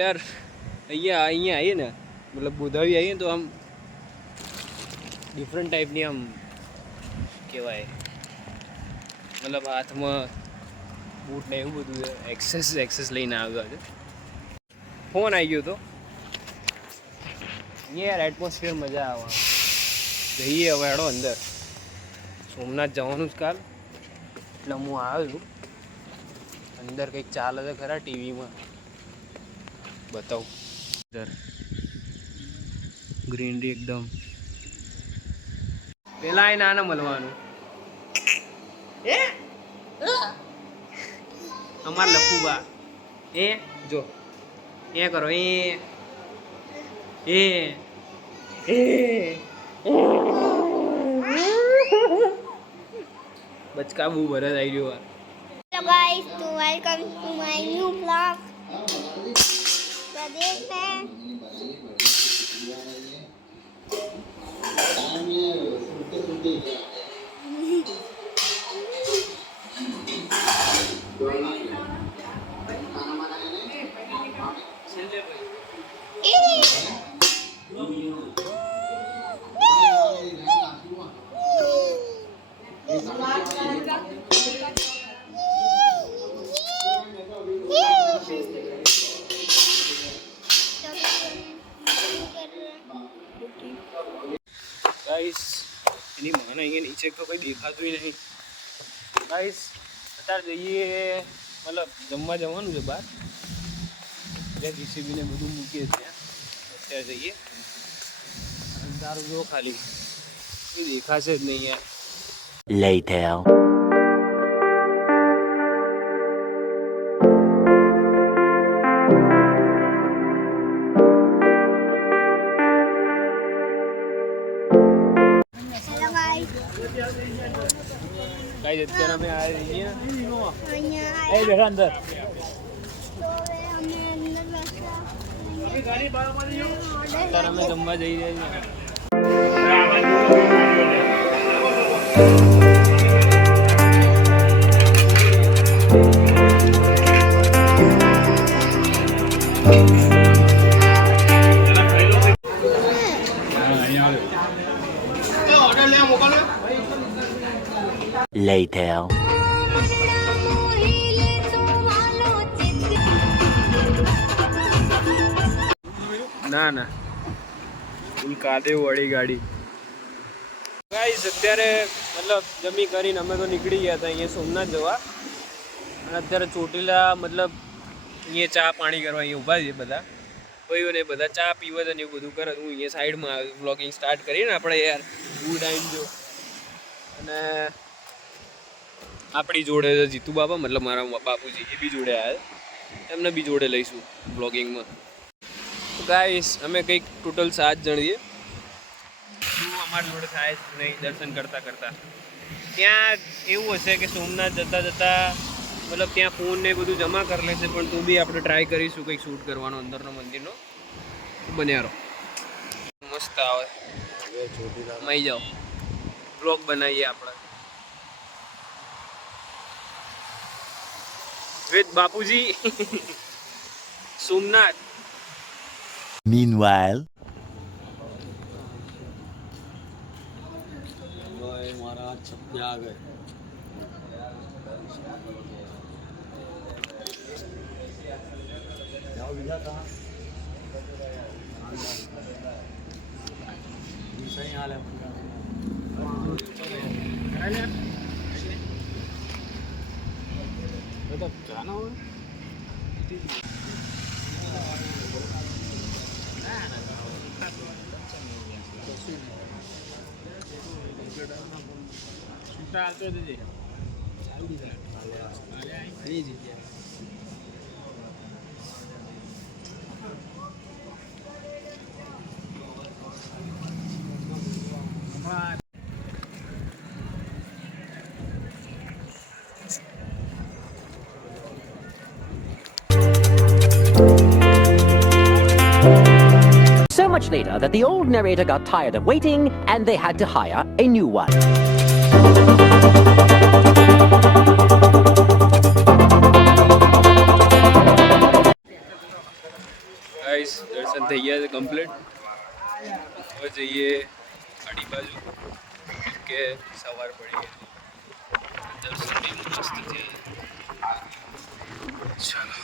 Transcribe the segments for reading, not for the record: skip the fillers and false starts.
यार અહીંયા આવીએ ને મતલબ ગોદાવી આવીએ તો આમ ડિફરન્ટ ટાઈપની આમ કહેવાય મતલબ હાથમાં બૂટ ને એવું બધું એક્સેસ લઈને આવ્યો છે. ફોન આવી ગયો તો યાર એટમોસ્ફિયર મજા આવે. જઈએ હવે હેડો અંદર. સોમનાથ જવાનું જ કાલ એટલે હું આવ્યો અંદર કંઈક ચાલે છે ખરા ટીવીમાં બતાવું. અંદર ગ્રીનરી એકદમ પેલા એ નાના મળવાનું અમાર લખુબા એ જો એ કરો એ બચકા બહુ ભરત આવી ગયો. Hello guys, welcome to my new vlog. प्रदेश है ગાઈસ એની માને અહીંયા નીચે તો કંઈ દેખાતું નહીં. ગાઈસ અત્યારે જઈએ મતલબ જમવા જવાનું છે બહાર ત્યાં જીસીબીને બધું મૂકીએ ત્યાં અત્યારે જઈએ. તારું જો ખાલી એ દેખાશે જ નહીં યાર. Later. ગાઈસ અત્યારે અમે આ રહીએ અંદર અત્યારે અમે જમવા જઈ રહ્યા છીએ. Later. ના ના ફૂલ કાદે વાળી ગાડી. ગાઈસ અત્યારે મતલબ જમી કરીને અમે તો નીકળી ગયા હતા અહીંયા સોમનાથ જવા અને અત્યારે ચોટીલા મતલબ અહીંયા ચા પાણી કરવા અહીંયા ઊભા છે બધા ભાઈઓને બધા ચા પીવે છે ને એવું બધું કરે. હું અહીંયા સાઈડમાં બ્લોગિંગ સ્ટાર્ટ કરીને આપણે યાર ગુડ આઈન જો અને આપણી જોડે જીતુ બાબા મતલબ મારા બાપુજી એ બી જોડે આવ્યા એમને બી જોડે લઈશું બ્લોગિંગમાં. ગાઈસ અમે કંઈક ટોટલ 7 જણ છીએ. શું અમારી જોડે થાય જ નહીં દર્શન કરતાં કરતાં. ત્યાં એવું હશે કે સોમનાથ જતાં જતાં મતલબ ત્યાં ફોન ને બધું જમા કરી લેશે પણ તો બી આપણે ટ્રાય કરીશું કંઈક શૂટ કરવાનો અંદરનો મંદિરનો. બન્યા રહો મસ્ત આવે મઈ જાઓ બ્લોગ બનાવીએ આપણે વિથ બાપુજી સોમનાથ. Meanwhile. महाराज छपने आ गए. जाओ विधा कहाँ सही हाल है. जाना हो So much later that the old narrator got tired of waiting and they had to hire a new one. થઈ ગયા છે કમ્પ્લીટ. હવે જઈએ ગાડી બાજુ કે સવાર પડી ગઈ. દર્શન બી મસ્ત છે. ચાલો.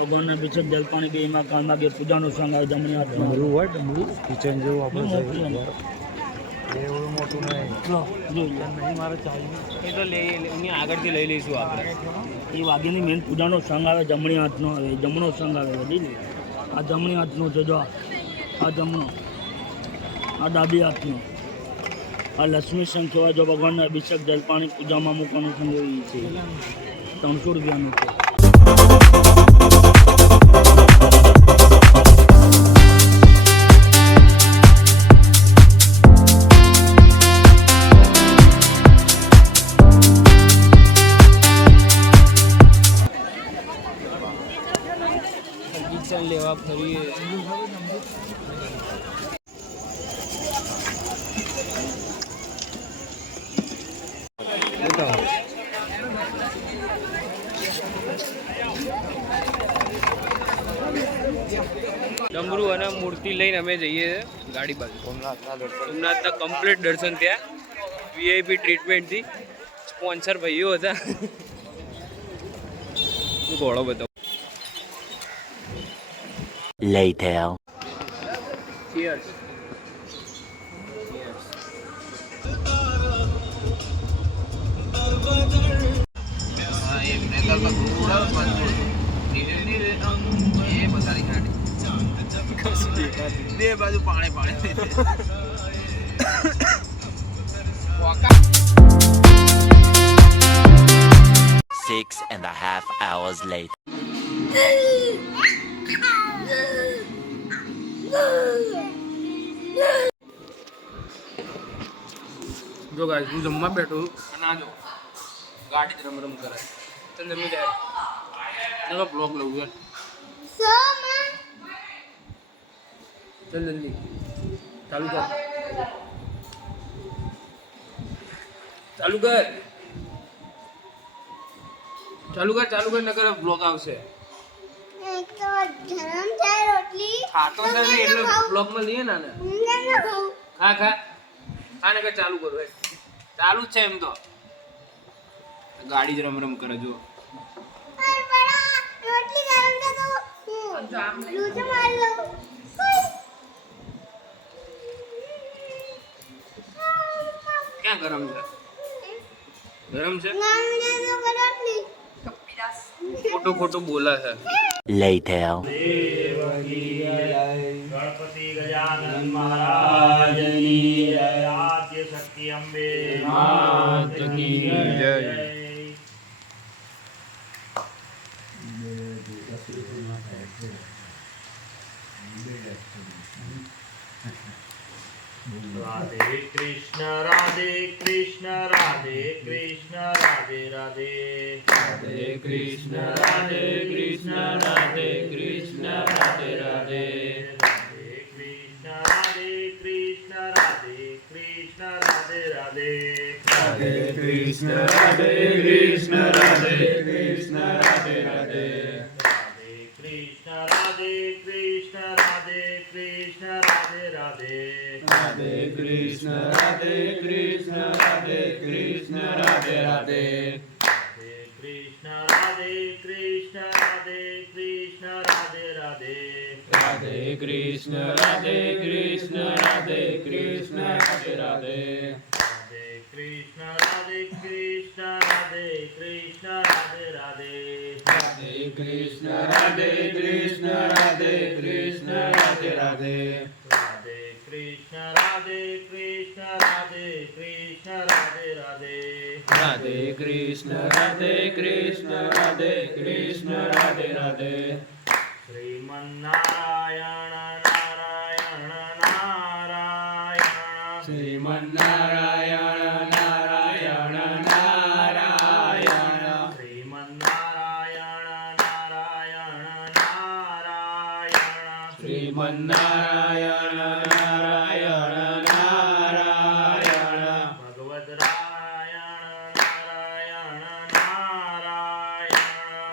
ભગવાનના બિચક જલપાણી બી એમાં કાનમાં બી પૂજાનો સંગ આવે જમણી હાથ ડમરું હોય ડમરું કિચન જેવું આપણે એવું મોટું નહીં મારે ચાલી એ તો લઈ આગળથી લઈ લઈશું આપણે. એ વાઘીની મેન પૂજાનો સંગ આવે જમણી હાથનો આવે જમણો સંગ આવે વધી આ જમણી હાથનો છે જો આ જમણો આ ડાબી હાથનો આ લક્ષ્મી સંઘ કહેવાય જો ભગવાનના અભિષેક જલપાણી પૂજામાં મૂકવાનું સંઘ એવી છે 300 રૂપિયાનું છે. કિચન લેવા ફરીએ. ડમરું અને મૂર્તિ લઈને અમે જઈએ ગાડી બાજુ. સોમનાથના કમ્પ્લીટ દર્શન ત્યાં વીઆઈપી ટ્રીટમેન્ટથી સ્પોન્સર ભાઈઓ હતા. હું ઘોડો બતાવું. Later. Cheers. બે બાજુ પાણી પાણી. 6.5 hours later. જો ગાઈસ હું જમવા બેઠો અને આ જો ગાડી જ રમ કરાય તો જમી જાય. ચલો બ્લોગ લઉં યાર. ચલ જલ્દી ચાલુ કર. ચાલુ કર નકર બ્લોગ આવશે. ખાતો છે ને એટલે બ્લોગમાં લઈએ ને આને. ખા ખા નકર ચાલુ કરો. ચાલુ જ છે એમ તો. ગાડી જ રમ કરે જો. ક્યાં ગરમ છે? ગરમ છે? ખોટું બોલા છે. Later. ગણપતિ ગજાનન મહારાજની જય. આદ્ય શક્તિ અંબે માત કી જય. રાધે કૃષ્ણ રાધે કૃષ્ણ રાધે કૃષ્ણ રાધે રાધે. રાધે કૃષ્ણ રાધે કૃષ્ણ રાધે કૃષ્ણ રાધે રાધે. રાધે કૃષ્ણ રાધે કૃષ્ણ રાધે કૃષ્ણ રાધે રાધે. રાધે કૃષ્ણ રાધે કૃષ્ણ રાધે કૃષ્ણ રાધે રાધે. રાધે કૃષ્ણ રાધે કૃષ્ણ રાધે કૃષ્ણ રાધે રાધે. રાધે કૃષ્ણ રાધે કૃષ્ણ રાધે કૃષ્ણ રાધે રાધે. રાધે કૃષ્ણ રાધે કૃષ્ણ રાધે કૃષ્ણ રાધે રાધે. રાધે કૃષ્ણ રાધે કૃષ્ણ રાધે કૃષ્ણ રાધે રાધે. રાધે કૃષ્ણ રાધે કૃષ્ણ રાધે કૃષ્ણ રાધે રાધે. રાધે કૃષ્ણ રાધે કૃષ્ણ રાધે કૃષ્ણ રાધે રાધે. રાધે કૃષ્ણ રાધે કૃષ્ણ રાધે કૃષ્ણ રાધે રાધે. રાધે કૃષ્ણ રાધે કૃષ્ણ રાધે કૃષ્ણ રાધે રાધે. શ્રીમન્નારાયણ નારાયણ નારાયણ શ્રીમન્નારાયણ નારાયણ નારાયણ શ્રીમન્નારાયણ નારાયણ નારાયણ શ્રીમન્નારાયણ નારાયણ નારાયણ ભગવદ નારાયણ નારાયણ નારાયણ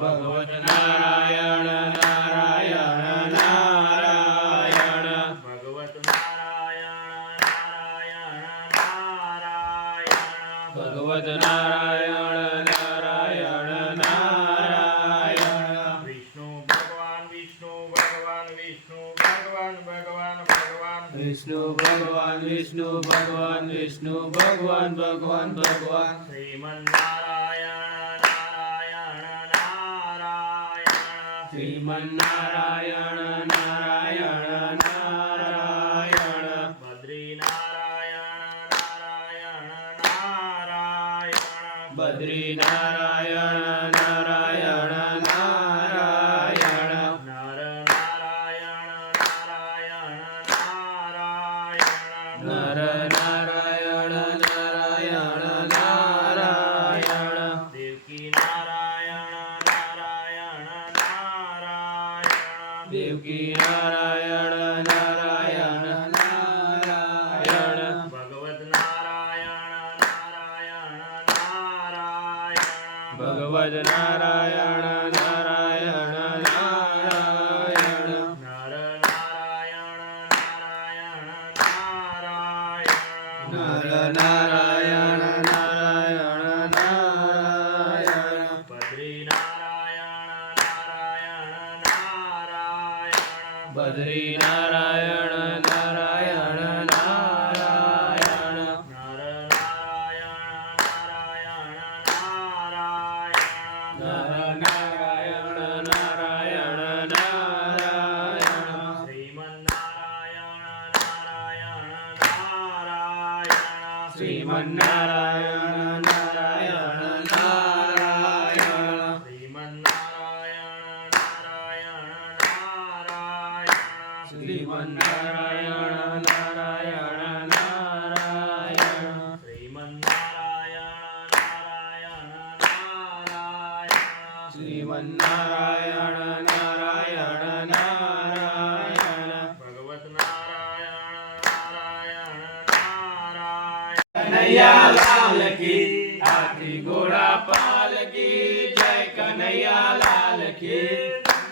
ભગવત નારાયણ નારાયણ નારાયણ ભગવત નારાયણ નારાયણ નારાયણ ભગવત નારાયણ નારાયણ નારાયણ વિષ્ણુ ભગવાન વિષ્ણુ ભગવાન વિષ્ણુ ભગવાન ભગવાન ભગવાન વિષ્ણુ ભગવાન વિષ્ણુ ભગવાન વિષ્ણુ ભગવાન ભગવાન ભગવાન શ્રીમન્નારાયણ નારાયણ નારાયણ શ્રીમન્નારાયણ નારાયણ નારાયણ બદ્રીનારાયણ નારાયણ નારાયણ બદ્રી નારાયણ નારાયણ નારાયણ નર નારાયણ નારાયણ નારાયણ નર નારાયણ નારાયણ નારાયણ દેવકી નારાયણ નારાયણ નારાયણ દેવકી નારાયણ નારાયણ નારાયણ ભગવદ નારાયણ નારાયણ નારાયણ ભગવદ નારાયણ નારાયણ નારાયણ નર નારાયણ નારાયણ નારાયણ નર નારાયણ નારાયણ નારાયણ બદ્રી નારાયણ નારાયણ નારાયણ બદ્રી નારાયણ નારાયણ નારાયણ નર નારાયણ નારાયણ નારાયણ નર નારાયણ નારાયણ નારાયણ શ્રીમન્નારાયણ નારાયણ નારાયણ શ્રીમન્નારાયણ નારાયણ નારાયણ શ્રીમન્નારાયણ નારાયણ નારાયણ શ્રીમન્નારાયણ નારાયણ નારાયણ શ્રીમન્નારાયણ નારાયણ નારાયણ શ્રીમન્નારાયણ નારાયણ નારાયણ ભગવત નારાયણ નારાયણ નારાયણ કનૈયા લાલ કી હાથી ઘોડા પાલ કી જય કનૈયા લાલ કી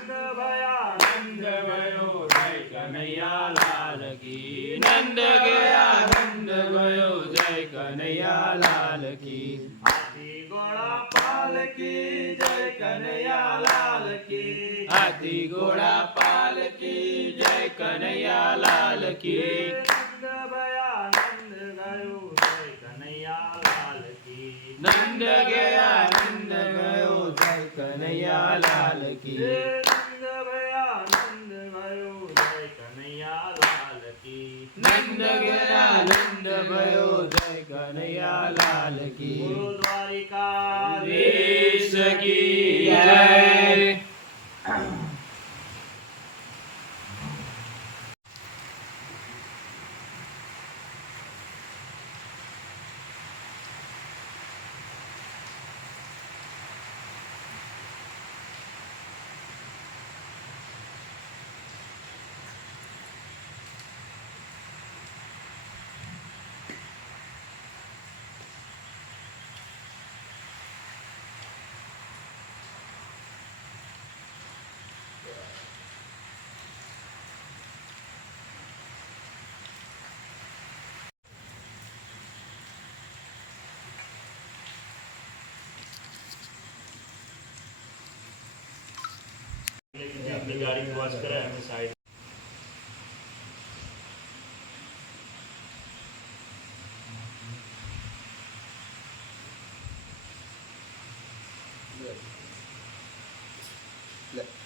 નંદ ભયા નંદ ગયો જય કનૈયા લાલ કી નંદ ગયા નંદ ગયો જય કનૈયા લાલ કી હાથી ઘોડા પાલકી જય કનૈયા લાલ કી હાથી ઘોડા પાલ કી જય કનૈયા લાલ કી નંદ ભયા નંદ ગયો જય કનૈયા લાલ કી નંદ ગયા નંદ ગયો જય કનૈયા લાલ કી નંદ ભયા નંદ ગયો જય કનૈયા લાલ કી નંદ ગયા નંદ ગયો જય કનૈયા લાલ કી ગુરુ દ્વારિકા દેશ કી જય अपनी गाड़ी वॉश करा है साइड ले